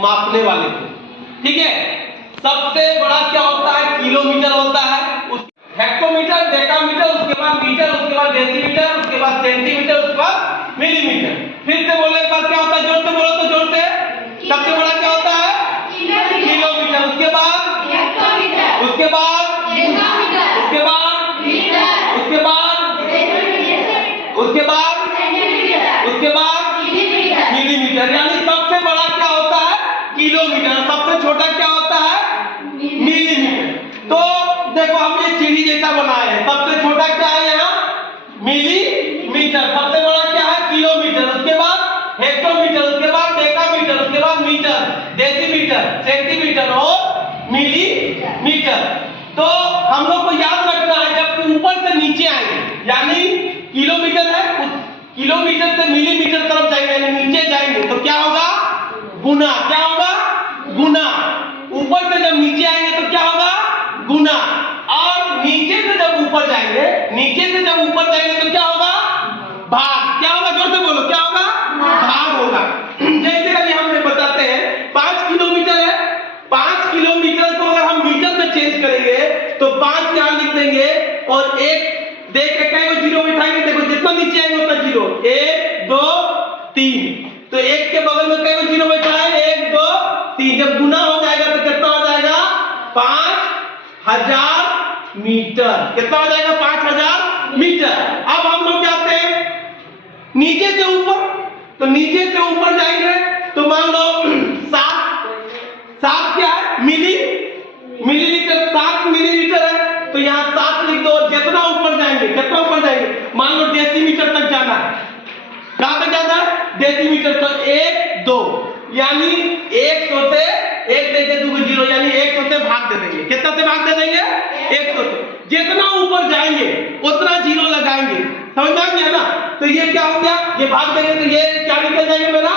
मापने वाले को। ठीक है, सबसे बड़ा क्या होता है? किलोमीटर होता है। हेक्टोमीटर, डेकामीटर, उसके बाद मीटर, उसके बाद डेसीमीटर, उसके बाद सेंटीमीटर, उसके बाद मिलीमीटर। फिर से बोलने के बाद क्या होता है? जोर से बोलो तो जोर से। सबसे बड़ा क्या होता है? किलोमीटर। उसके बाद हेक्टोमीटर, उसके बाद डेकामीटर, उसके बाद मीटर, उसके बाद सेंटीमीटर, उसके बाद सेंटीमीटर, उसके बाद मिलीमीटर। यानी सबसे बड़ा क्या होता है? किलोमीटर। सबसे छोटा क्या होता है? मिलीमीटर। तो देखो हम ये सीढ़ी जैसा बनाए हैं। सबसे छोटा क्या है यहाँ? मिलीमीटर। सबसे बड़ा क्या है? किलोमीटर। उसके बाद हेक्टोमीटर, उसके बाद डेकामीटर, उसके बाद मीटर, डेसीमीटर, सेंटीमीटर और मिलीमीटर। तो हम लोग को याद रखना है जब ऊपर से नीचे आएंगे, यानी किलोमीटर है, उस किलोमीटर से मिलीमीटर तरफ जाएंगे, यानी नीचे जाएंगे तो क्या होगा? गुना। क्या होगा? गुना। ऊपर से जब नीचे आएंगे तो क्या होगा? गुना। और नीचे से जब ऊपर जाएंगे, नीचे से जब ऊपर जाएंगे तो क्या होगा? भाग। क्या होगा? जोर से बोलो, क्या होगा? भाग होगा। जैसे अभी हम बताते हैं 5 किलोमीटर है। 5 किलोमीटर को अगर हम मीटर में चेंज करेंगे तो 5 यहां लिख देंगे और एक देख के कई जीरो बिठाएंगे। देखो जितना नीचे आएंगे उतना जीरो। 1 2 3। तो एक के बगल में कई जीरो बैठा है? 1 2 3। जब गुना हो जाएगा तो कितना हो जाएगा? 5000 मीटर। कितना हो जाएगा? 5000 मीटर। अब हम लोग जाते हैं नीचे से ऊपर। तो नीचे से ऊपर जाएंगे तो मान लो 7 क्या है? मिलीलीटर। 7 मिलीलीटर है तो यहाँ 7 लिख दो। जितना ऊपर जाएंगे, कितना ऊपर जाएंगे? मान लो डेसीमीटर तक जाना है। कहां तक जाना है? डेसीमीटर। तो 1 2 यानी 100 से 1 देके 2 जीरो, यानी 100 से भाग दे देंगे। कितना से भाग दे देंगे? 100 से। जितना ऊपर जाएंगे उतना जीरो लगाएंगे। समझ में आ गया ना? तो ये क्या हो गया? ये भाग देंगे तो ये क्या निकल जाएगा मेरा?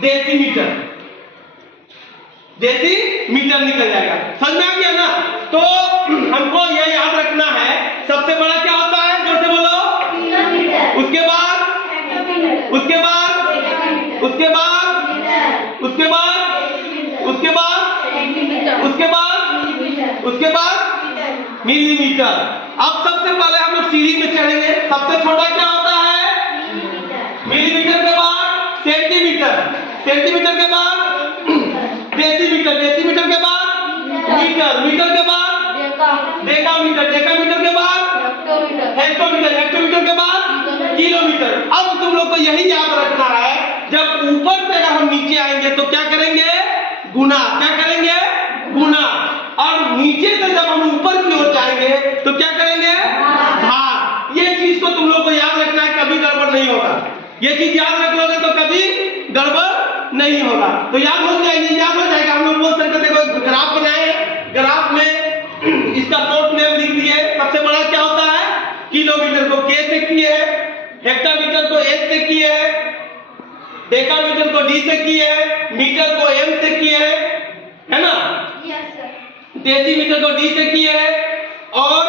डेसीमीटर। डेसीमीटर निकल जाएगा। समझ में आ गया ना? तो हमको ये याद रखना है सबसे बड़ा क्या होता है? जोर से बोलो। किलोमीटर। उसके बाद उसके बाद उसके बाद उसके बाद उसके बाद उसके बाद उसके बाद मिलीमीटर। अब सबसे पहले हम लोग सीढ़ी में चढ़ेंगे। सबसे छोटा क्या होता है? मिलीमीटर के बाद सेंटीमीटर, सेंटीमीटर के बाद डेसीमीटर, डेसीमीटर के बाद मीटर, मीटर के बाद डेकामीटर, डेकामीटर के बाद हेक्टोमीटर, हेक्टोमीटर के बाद किलोमीटर। अब तुम लोग को यही याद रखना है जब ऊपर से अगर हम नीचे आएंगे तो क्या करेंगे? गुना। क्या करेंगे? गुना। और नीचे से जब हम ऊपर की ओर जाएंगे तो क्या करेंगे? भाग। ये चीज को तुम लोग को याद रखना है, कभी गड़बड़ नहीं होगा। ये चीज याद रख लोगे तो कभी गड़बड़ नहीं होगा। तो याद हो जाएगी, याद हो जाएगा। हम लोग बोल सकते देखो ग्राफ बनाए, ग्राफ में इसका शॉर्ट नेम लिख दिए। सबसे बड़ा क्या होता है? किलोमीटर को के से किए है, हेक्टोमीटर को एच से किए है, डेकामीटर को डी से किए है, मीटर को एम से किए है ना? डेसीमीटर को डी से किए है और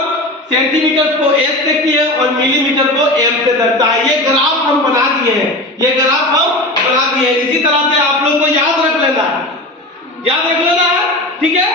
सेंटीमीटर को एच से किए और मिलीमीटर को एम से दर्शाए। ये ग्राफ हम बना दिए हैं, ये ग्राफ हम बना दिए हैं। इसी तरह से आप लोग को याद रख लेना है, याद रख लेना है। ठीक है?